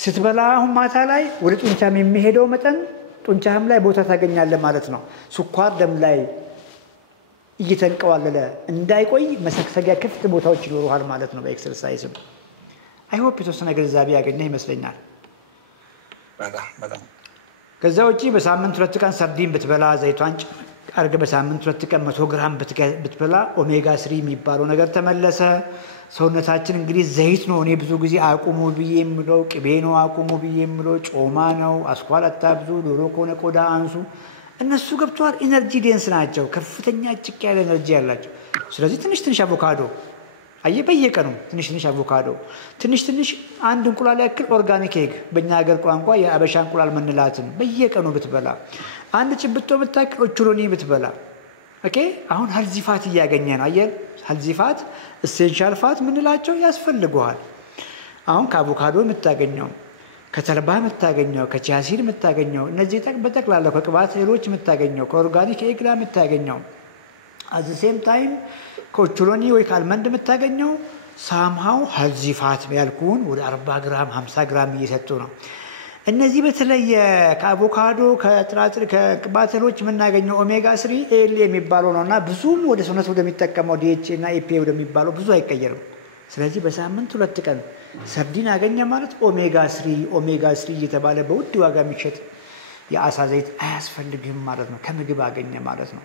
ስትበላ አሁን ማታ ላይ ወደ ጡንቻም የሚሄደው መጠን ጡንቻም ላይ ቦታ ታገኛለህ ማለት ነው ስኳር ደም ላይ እየተንቀዋለለ እንዳይቆይ መሰክሰጊያ ክፍት ቦታዎች ይኖሩሃል ማለት ነው በኤክሰርሳይዝ አይ ሆፕ የተወሰነ ግንዛቤ ያገኘህ ይመስለኛል በጣም ከዛ ውጪ በሳምንት 2 ቀን ሰርዲን ብትበላ ዘይቷን አርገ በሳምንት 2 ቀን 100 ግራም ብትበላ ኦሜጋ 3 የሚባለው ነገር ተመለሰ ሰውነታችን እንግዲህ ዘይት ነው እኔ ብዙ ጊዜ አቁሙ ብዬ የምለው ቅቤ ነው አቁሙ ብዬ የምለው ጮማ ነው አስኳል አታብዙ ዶሮ ከሆነ ቆዳ አንሱ እነሱ ገብቷል ኢነርጂ ዴንስ ናቸው ከፍተኛ ጭቅ ያለ ኢነርጂ ያላቸው ስለዚህ ትንሽ አቮካዶ በየቀኑ ትንሽ አቮካዶ ትንሽ አንድ እንቁላል ያክል ኦርጋኒክ ኤግ በእኛ ሀገር ቋንቋ የአበሻ እንቁላል ምንላትን በየቀኑ ብትበላ አንድ ጭብጦ ብታክል ኦቾሎኒ ብትበላ ኦኬ አሁን ሀልዚፋት እያገኘ ነው ሀልዚፋት ኤሴንሻል ፋት ምንላቸው ያስፈልገዋል አሁን ከአቮካዶ የምታገኘው ከተልባ የምታገኘው ከቺያሲድ የምታገኘው እነዚህ በጠቅላላ ከቅባት እህሎች የምታገኘው ከኦርጋኒክ ኤግ ላይ የምታገኘው at the same time ከኦቾሎኒ ወይ ከአልመንድ የምታገኘው ሳምሃው ሀልዚፋት ያልኩን ወደ 40 ግራም 50 ግራም እየሰጡ ነው እነዚህ በተለይ ከአቮካዶ ከጥራጥሬ ከቅባት እህሎች የምናገኘው ኦሜጋ 3 ኤል የሚባለው ነውና ብዙም ወደ ሰውነት ወደሚጠቀመው ዲኤችኤ እና ኤፒኤ ወደሚባለው ብዙ አይቀየርም ስለዚህ በሳምንት 2 ቀን ሰርዲን አገኘ ማለት ኦሜጋ 3 እየተባለ በውድ ዋጋ የሚሸጥ የአሳ ዘይት አያስፈልግም ማለት ነው ከምግብ አገኘ ማለት ነው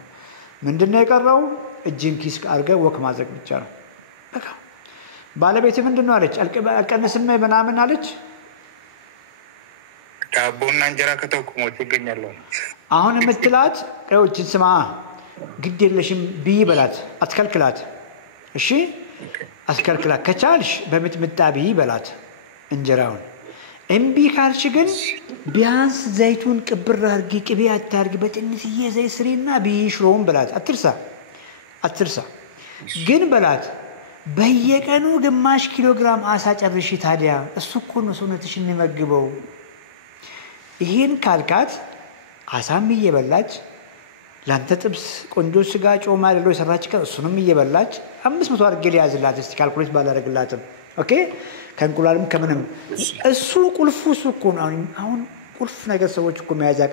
ምንድነው የቀረው እጅን ኪስ አርገ ወክ ማድረግ ብቻ ነው በቃ ባለቤት ምንድነው አለች አልቀነስም በናምን አለች ዳቦና እንጀራ ከተቆሞት ይገኛል አሁን የምትላት እቺን ስማ ግድ የለሽም ቢይ በላት አትከልክላት እሺ አስከልክላት ከቻልሽ በምጥምጣ ቢይ በላት እንጀራውን እምቢ ካልሽ ግን ቢያንስ ዘይቱን ቅብር አርጊ ቅቤ አታርጊ በትንሽዬ ዘይት ስሪና ቢሽሮም በላት አትርሳ ግን በላት በየቀኑ ግማሽ ኪሎ ግራም አሳ ጨርሺ ታዲያ እሱ እኮ ነው ሰውነትሽ የሚመግበው ይሄን ካልካት አሳም እየበላች ላንተ ጥብስ ቆንጆ ስጋ ጮማ ያለው ሰራች ከእሱንም እየበላች 500 አርጌ ሊያዝላት እስቲ ካልኩሌት ባላረግላትም ኦኬ ከንቁላልም ከምንም እሱ ቁልፉ እኮ ነው አሁን ቁልፍ ነገር ሰዎች እኮ መያዛቅ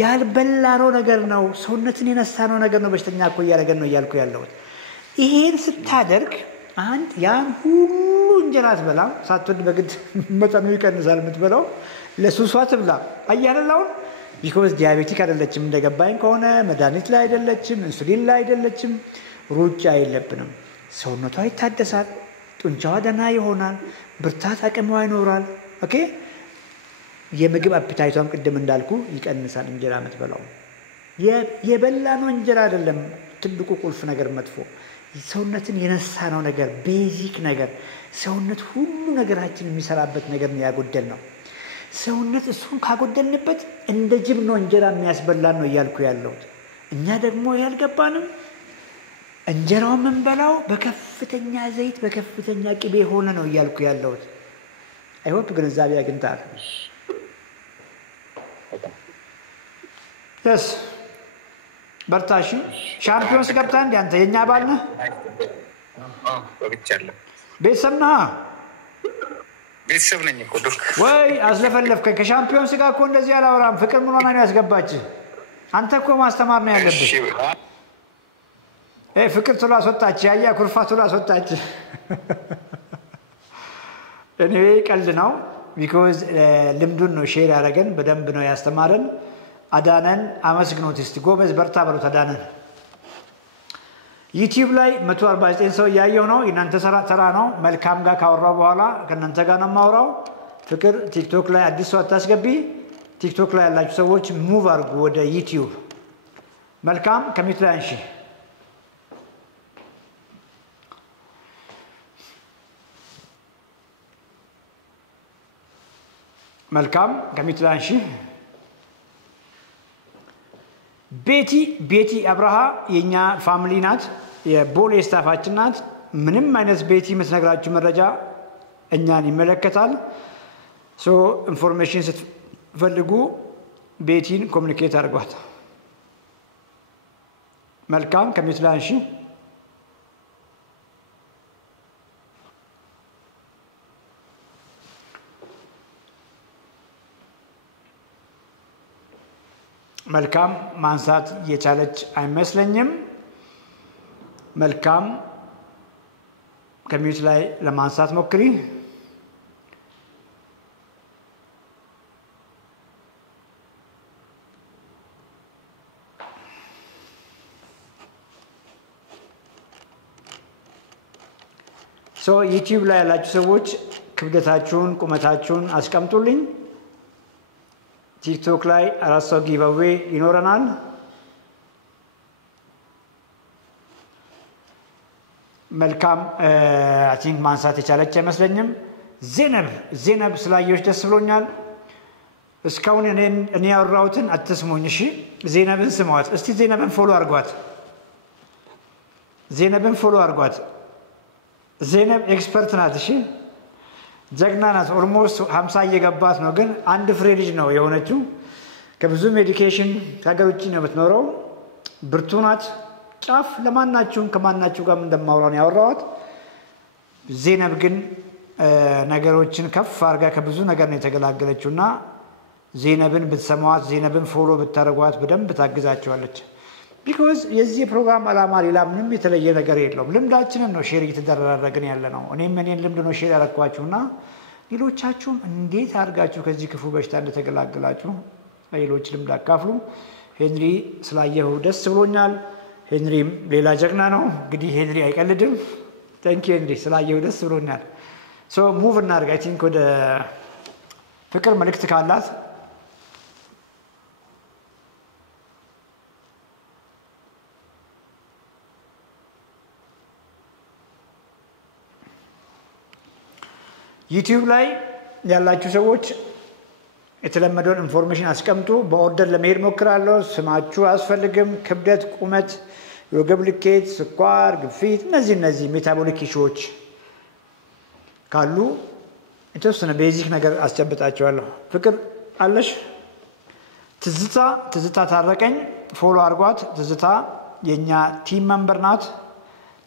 ያልበላነው ነገር ነው ሰውነትን የነሳነው ነገር ነው በሽተኛ እኮ ያረገን ነው ያልኩ ያለው ይሄን ስታደርግ አንድ ያን ሁሉ እንጀራ ትበላ ሳትወድ በግድ መጠኑ ይቀንሳል የምትበላው ለሱሷ ትብላ አያለላው ቢኮዝ ዲያቤቲክ አይደለችም እንደገባኝ ከሆነ መድኃኒት ላይ አይደለችም ኢንሱሊን ላይ አይደለችም ሩጫ አይለብንም ሰውነቷ ይታደሳል ጡንቻዋ ደህና ይሆናል ብርታት አቅሟ ይኖራል ኦኬ የምግብ አፒታይቷም ቅድም እንዳልኩ ይቀንሳል እንጀራ የምትበላው የበላነው እንጀራ አይደለም ትልቁ ቁልፍ ነገር መጥፎ ሰውነትን የነሳ ነው ነገር ቤዚክ ነገር ሰውነት ሁሉ ነገራችን የሚሰራበት ነገር ነው ያጎደል ነው ሰውነት እሱን ካጎደልንበት እንደ ጅብ ነው እንጀራ የሚያስበላን ነው እያልኩ ያለው እኛ ደግሞ ያልገባንም እንጀራው መንበላው በከፍተኛ ዘይት በከፍተኛ ቅቤ ሆነ ነው እያልኩ ያለው አይሆን ግንዛቤ አግኝታል yes በርታሽ ሻምፒዮንስ ገብታ እንዴ አንተ የኛ ባል ነህ ወግቻለሁ ቤተሰብ ነኝ እኮ ዶክ ወይ አስለፈለፍከኝ ከሻምፒዮንስ ጋር እኮ እንደዚህ አላወራም ፍቅር ምን ሆነ ነው ያስገባች አንተ እኮ ማስተማር ነው ያለብህ ፍቅር ቶሎ አስወጣች ያያ ኩርፋ ቶሎ አስወጣች anyway ቀልድ ነው because ልምዱን ነው ሼር ያደረገን በደንብ ነው ያስተማረን አዳነን አመስግኖት እስቲ ጎበዝ በርታ በሉት አዳነን ዩቲዩብ ላይ 149 ሰው ያየው ነው እናንተ ተራ ነው መልካም ጋር ካወራው በኋላ ከእናንተ ጋር ነው ማውራው ፍቅር ቲክቶክ ላይ አዲስ ሰው አታስገቢ ቲክቶክ ላይ ያላችሁ ሰዎች ሙቭ አድርጉ ወደ ዩቲዩብ መልካም ከሚት ላይ አንሺ መልካም ከሚት ላይ አንሺ ቤቲ አብርሃ የኛ ፋሚሊ ናት የቦሌ ስታፋችን ናት ምንም አይነት ቤቲ መስነግራችሁ መረጃ እኛን ይመለከታል ሶ ኢንፎርሜሽን ስትፈልጉ ቤቲን ኮሙኒኬት አድርጓት መልካም ከሚትላንሺ መልካም ማንሳት የቻለች አይመስለኝም መልካም ከሚት ላይ ለማንሳት ሞክሪ ሶ ዩቲዩብ ላይ ያላችሁ ሰዎች ክብደታችሁን ቁመታችሁን አስቀምጡልኝ ቲክቶክ ላይ አራሶ ጊቭአዌይ ይኖረናል መልካም አይ ቲንክ ማንሳት የቻለች አይመስለኝም ዜነብ ስላየሽ ደስ ብሎኛል እስካሁን እኔ ያወራሁትን አትስሙኝ እሺ ዜነብን ስሟት እስቲ ዜነብን ፎሎ አድርጓት ዜነብ ኤክስፐርት ናት እሺ ጀግና ናት ኦልሞስት 50 እየገባት ነው ግን አንድ ፍሬ ልጅ ነው የሆነችው ከብዙ ሜዲኬሽን ከሀገር ውጭ ነው የምትኖረው ብርቱ ናት ጫፍ ለማናችሁም ከማናችሁ ጋር እንደማውራው ነው ያወራሁት ዜነብ ግን ነገሮችን ከፍ አርጋ ከብዙ ነገር ነው የተገላገለችውና ዜነብን ብትሰማዋት ዜነብን ፎሎ ብታረጓት በደንብ ታግዛቸዋለች because የዚህ ፕሮግራም አላማ ሌላ ምንም የተለየ ነገር የለውም ልምዳችንን ነው ሼር እየተደረገን ያለ ነው እኔም ልምድ ነው ሼር ያደረኳችሁና ሌሎቻችሁም እንዴት አድርጋችሁ ከዚህ ክፉ በሽታ እንደተገላገላችሁ ሌሎች ልምድ አካፍሉ ሄንሪ ስላየሁ ደስ ብሎኛል ሄንሪም ሌላ ጀግና ነው እንግዲህ ሄንሪ አይቀልድም ታንክ ዩ ሄንሪ ስላየሁ ደስ ብሎኛል ሶ ሙቭ እናድርግ አይ ቲንክ ወደ ፍቅር መልእክት ካላት ዩቲዩብ ላይ ያላችሁ ሰዎች የተለመደውን ኢንፎርሜሽን አስቀምጡ በኦርደር ለመሄድ ሞክራለሁ ስማችሁ አስፈልግም ክብደት ቁመት የወገብ ልኬት ስኳር ግፊት እነዚህ ሜታቦሊክ ኢሹዎች ካሉ የተወሰነ ቤዚክ ነገር አስጨብጣቸዋለሁ ፍቅር አለሽ ትዝታ ታረቀኝ ፎሎ አድርጓት ትዝታ የኛ ቲም ሜምበር ናት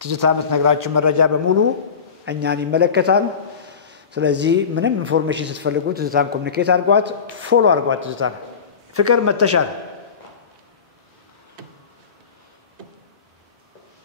ትዝታ የምትነግራችሁ መረጃ በሙሉ እኛን ይመለከታል ስለዚህ ምንም ኢንፎርሜሽን ስትፈልጉ ትዝታን ኮሙኒኬት አድርጓት ፎሎ አድርጓት ትዝታን ፍቅር መተሻል